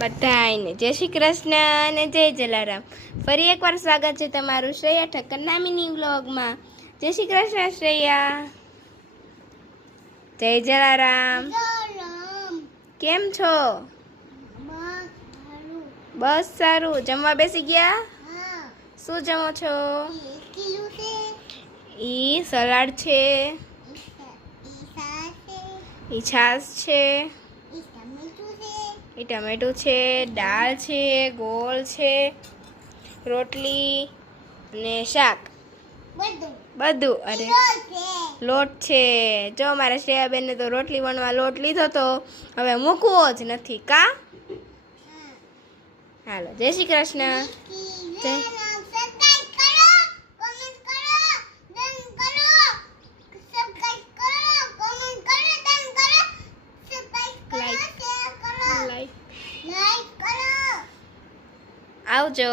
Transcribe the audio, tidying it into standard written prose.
બધાને જય શ્રી કૃષ્ણ અને જય જલારામ। ફરી એકવાર સ્વાગત છે તમારું શ્રેયા ઠક્કરના મિની વ્લોગમાં। જય શ્રી કૃષ્ણ શ્રેયા। જય જલારામ। કેમ છો? બસ સારું। જમવા બેસી ગયા? શું જમો છો? ઈ સલાડ છે, ઈ છાશ છે, ઈ ટમેટું છે, દાળ છે, ગોળ છે, રોટલી અને શાક બધું। અરે લોટ છે જો મારા શ્રેયાબેનને તો રોટલી વણવા લોટ લીધો તો હવે મૂકવો જ નથી કા। હાલો જય શ્રી કૃષ્ણ। જય આવજો।